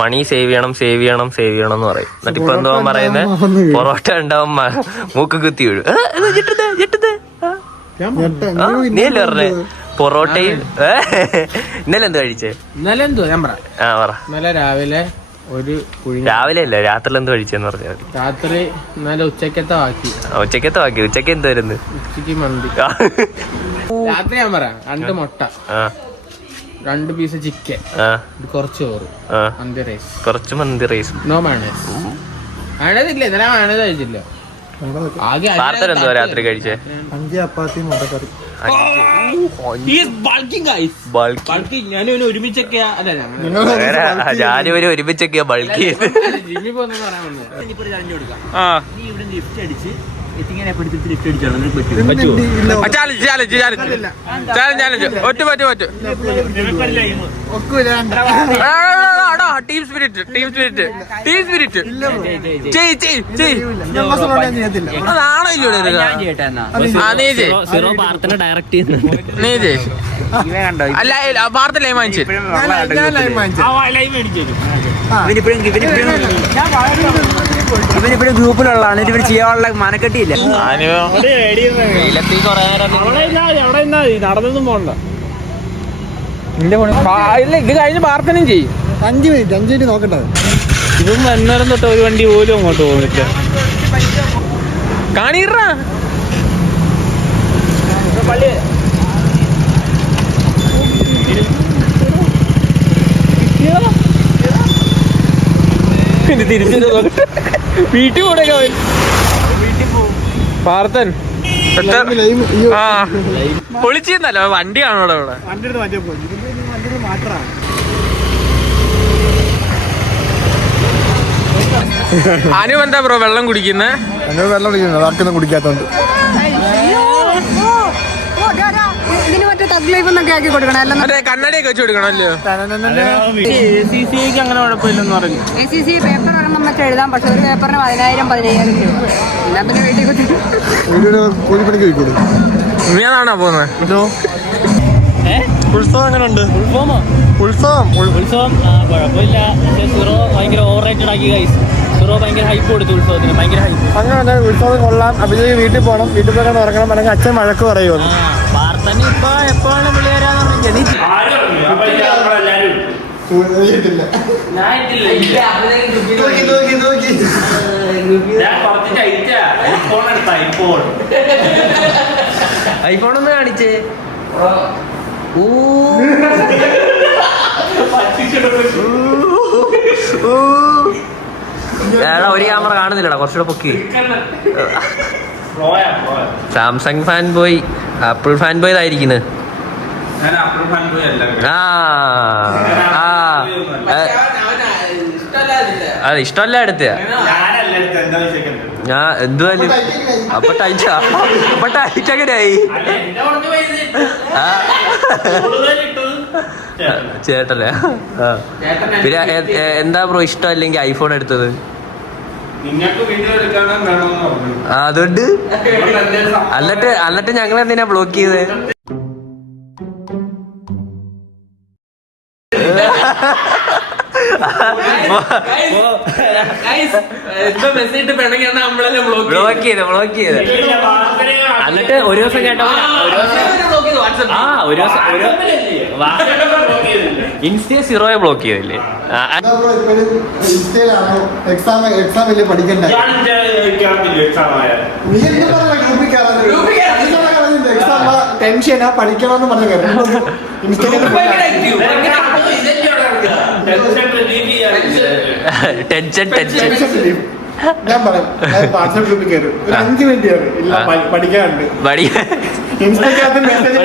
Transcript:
മണി save ചെയ്യണം എന്ന് പറയും. എന്നിട്ട് ഇപ്പൊ എന്തോ പറയുന്നത്, പൊറോട്ട ഉണ്ടാവും മൂക്ക് കുത്തി വീഴും. നീയല്ലേ പറഞ്ഞേ പൊറോട്ടയും? ഇന്നലെ എന്ത് കഴിച്ചേ? ഇന്നലെ എന്തോ ഞാൻ പറ. ഇന്നലെ രാവിലെ അല്ല, രാത്രി എന്ത് കഴിച്ചെന്ന് പറഞ്ഞാൽ മതി. രാത്രി ഇന്നലെ ഉച്ചക്കത്തെ ബാക്കി. ഉച്ചക്ക് എന്തായിരുന്നു? ഉച്ചക്ക് മന്തി. രാത്രി ഞാൻ പറ 2 മുട്ട, 2 പീസ് ചിക്കൻ, കുറച്ച് ചോറ്, മന്തി റൈസ്, നോ മയണൈസ്. മയണൈസ് ഇല്ല, ഇന്നലെ മയണൈസ് കഴിച്ചില്ല. എന്തോ രാത്രി കഴിച്ചേ? 5 ചപ്പാത്തി മുട്ടക്കറി. ഞാനൊരു ഒരുമിച്ചൊക്കെയാ ബൾക്ക് ചെയ്ത് ടീം സ്പിരിറ്റ് അല്ല വാർത്ത ലൈവ് വാങ്ങിച്ചു. ഇവനിപ്പോഴും ഗ്രൂപ്പിലുള്ളതാണ്. ഇവർ ചെയ്യാനുള്ള മനക്കെട്ടിയില്ല. നടന്നൊന്നും പോണ്ട. ഇത് കഴിഞ്ഞ് പ്രാർത്ഥനയും ചെയ്യും. 5 മിനിറ്റ് നോക്കട്ടെ. ഇതും അന്നേരം തൊട്ട് ഒരു വണ്ടി പോലും അങ്ങോട്ട് പോകുന്നില്ല. കാണീറാ വീട്ടിൽ പോണേ പാർത്തൻ പൊളിച്ചെന്നല്ലോ. വണ്ടി കാണോടെ ഇവിടെ. അനു എന്താ ബ്രോ വെള്ളം കുടിക്കുന്നത്? വെള്ളം കുടിക്കാത്തോണ്ട് കണ്ണടയൊക്കെ വെച്ച് കൊടുക്കണമല്ലോ. അങ്ങനെ കുഴപ്പമില്ലെന്ന് പറഞ്ഞു. പേപ്പർ ഒരെണ്ണം വെച്ച് എഴുതാം, പക്ഷെ ഒരു പേപ്പറിന് 10,000-15,000 രൂപ. എല്ലാത്തിനും വീട്ടിൽ വീട്ടിൽ നീയാണോ പോകുന്നത്? ഉത്സവം എങ്ങനെ ഉണ്ട്? ഉത്സവം കുഴപ്പമില്ല. സീറോ ഭയങ്കര ഓവർ റേറ്റഡ് ആക്കി ഗൈസ്. സീറോ ഭയങ്കര ഹൈപ്പ് കൊടുത്തു ഉത്സവത്തിന്, ഭയങ്കര ഹൈപ്പ്. അങ്ങനെ ഉത്സവം കൊള്ളാം. അഭിജയ് വീട്ടിൽ പോകണം, വീട്ടിൽ പോകാൻ ഉറങ്ങണം, അല്ലെങ്കിൽ അച്ഛൻ വഴക്ക് പറയുമോ? വാർത്തന് ഇപ്പൊ എപ്പോഴാണ് വിളി വരാന്ന് ഐഫോണൊന്ന് കാണിച്ചേ. ഒരു ക്യാമറ കാണുന്നില്ലടാ, കുറച്ചുകൂടെ പൊക്കി. Samsung fan boy, apple fan boy ആയിരിക്കുന്നത്. അത് ഇഷ്ടമല്ല എടുത്ത ഞാൻ എന്തുവാലും അപ്പൊ ടൈറ്റ് എങ്ങനെയായി? ചേട്ടല്ലേ? പിന്നെ എന്താ ബ്രോ ഇഷ്ടം അല്ലെങ്കിൽ ഐഫോൺ എടുത്തത്? അതുകൊണ്ട് എന്നിട്ട് ഞങ്ങൾ എന്തിനാ ബ്ലോക്ക് ചെയ്തത്? ബ്ലോക്ക് ചെയ്ത് എന്നിട്ട് ഒരു ദിവസം കേട്ടോ, ഒരു ദിവസം ഇൻസ്റ്റ സീറോയെ ബ്ലോക്ക് ചെയ്തില്ലേ? ടെൻഷനാ പഠിക്കണമെന്ന് പറഞ്ഞ ടെൻഷൻ ഞാൻ പറയാം. വാട്സാപ്പ് ഗ്രൂപ്പിൽ കയറും, ഒരു 5 മിനിറ്റ് പഠിക്കാനുണ്ട്. ഇൻസ്റ്റയ്ക്കകത്ത് മെസ്സേജ്